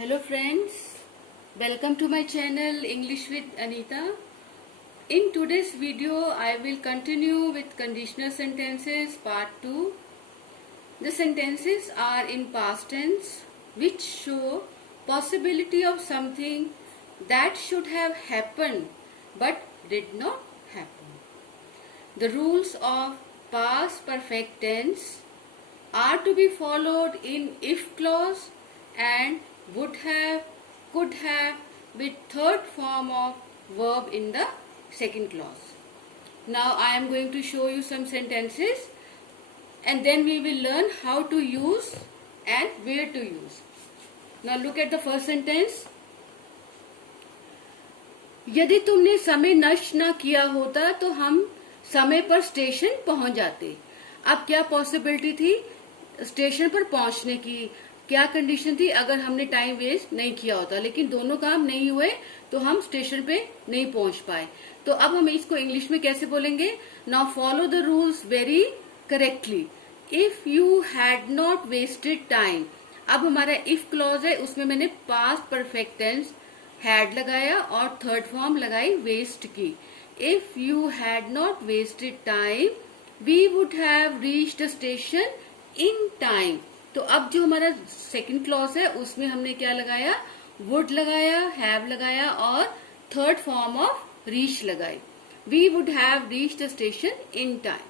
Hello friends, welcome to my channel English with Anita. In today's video, I will continue with conditional sentences part 2. The sentences are in past tense which show possibility of something that should have happened but did not happen. The rules of past perfect tense are to be followed in if clause and would have, could have with third form of verb in the second clause. Now I am going to show you some sentences and then we will learn how to use and where to use. Now look at the first sentence. यदि तुमने समय नष्ट न किया होता तो हम समय पर स्टेशन पहुंच जाते. अब क्या पॉसिबिलिटी थी स्टेशन पर पहुंचने की, क्या कंडीशन थी? अगर हमने टाइम वेस्ट नहीं किया होता, लेकिन दोनों काम नहीं हुए तो हम स्टेशन पे नहीं पहुंच पाए. तो अब हम इसको इंग्लिश में कैसे बोलेंगे? Now follow the rules very correctly. If you had not wasted time. अब हमारा इफ क्लॉज है, उसमें मैंने पास्ट परफेक्ट टेंस हैड लगाया और थर्ड फॉर्म लगाई वेस्ट की. If you had not wasted time we would have reached the station in time. तो अब जो हमारा सेकंड क्लॉज है उसमें हमने क्या लगाया? वुड लगाया, हैव लगाया और थर्ड फॉर्म ऑफ रीच लगाई. We would have reach the station in time.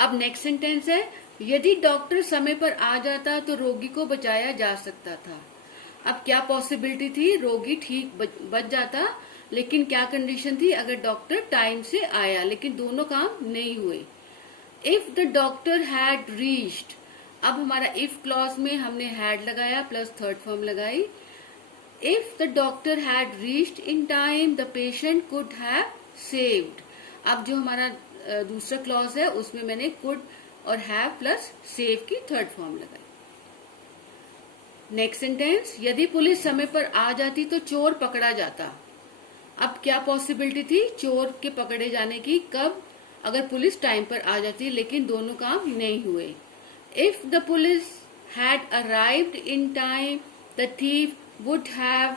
अब नेक्स्ट सेंटेंस है, यदि डॉक्टर समय पर आ जाता तो रोगी को बचाया जा सकता था. अब क्या पॉसिबिलिटी थी? रोगी ठीक बच जाता, लेकिन क्या कंडीशन थी? अगर डॉक्टर टाइम से आया, लेकिन दोनों काम नहीं हुए. If the doctor had reached. अब हमारा इफ क्लॉज में हमने हैड लगाया प्लस थर्ड फॉर्म लगाई. If the doctor had reached in time the patient could have saved. अब जो हमारा दूसरा क्लॉज है उसमें मैंने कुड और हैव प्लस सेव की थर्ड फॉर्म लगाई. नेक्स्ट सेंटेंस, यदि पुलिस समय पर आ जाती तो चोर पकड़ा जाता. अब क्या पॉसिबिलिटी थी चोर के पकड़े जाने की? कब? अगर पुलिस टाइम पर आ जाती, लेकिन दोनों काम नहीं हुए. If the police had arrived in time, the thief would have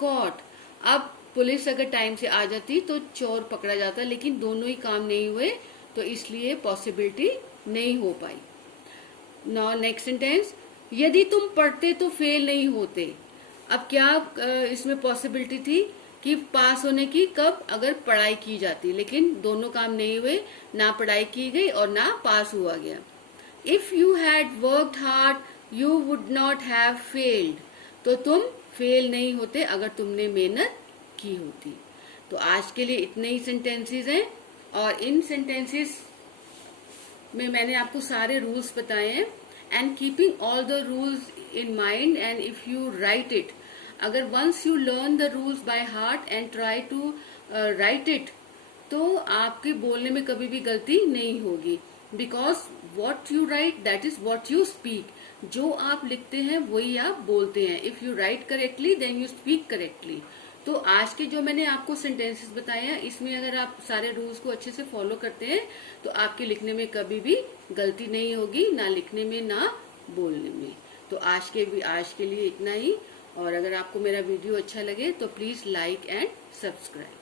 caught. अब पुलिस अगर टाइम से आ जाती तो चोर पकड़ा जाता, लेकिन दोनों ही काम नहीं हुए तो इसलिए पॉसिबिलिटी नहीं हो पाई. नाउ नेक्स्ट सेंटेंस, यदि तुम पढ़ते तो फेल नहीं होते. अब क्या इसमें पॉसिबिलिटी थी कि पास होने की? कब? अगर पढ़ाई की जाती, लेकिन दोनों काम नहीं हुए, ना पढ़ाई की गई और ना पास हुआ गया. If you had worked hard, you would not have failed. तो तुम फेल नहीं होते अगर तुमने मेहनत की होती. तो आज के लिए इतने ही सेंटेंसेस हैं और इन सेंटेंसेस में मैंने आपको सारे रूल्स बताए हैं. And keeping all the rules in mind and if you write it, अगर once you learn the rules by heart and try to write it, तो आपके बोलने में कभी भी गलती नहीं होगी. Because what you write that is what you speak. जो आप लिखते हैं वही आप बोलते हैं. If you write correctly then you speak correctly. तो आज के जो मैंने आपको सेंटेंसेस बताए हैं, इसमें अगर आप सारे रूल्स को अच्छे से फॉलो करते हैं तो आपके लिखने में कभी भी गलती नहीं होगी, ना लिखने में ना बोलने में. तो आज के लिए इतना ही. और अगर आपको मेरा वीडियो अच्छा लगे तो प्लीज लाइक एंड सब्सक्राइब.